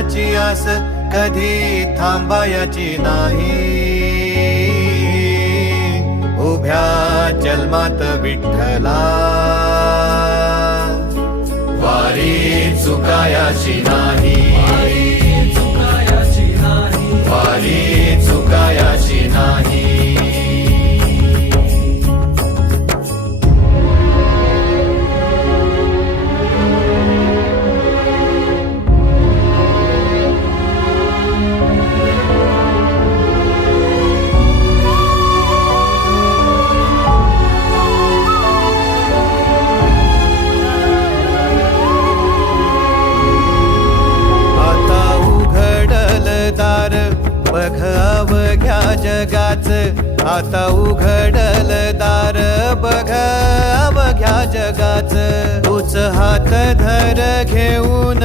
देवाची आस कधी थांबायची नाही. उभ्या जन्मात विठ्ठला वारी चुकायाची नाही. वारी चुकायाची नाही. बघ अवघ्या जगाच, आता उघडल दार बघ अवघ्या जगाच. तूच हात धर घेऊन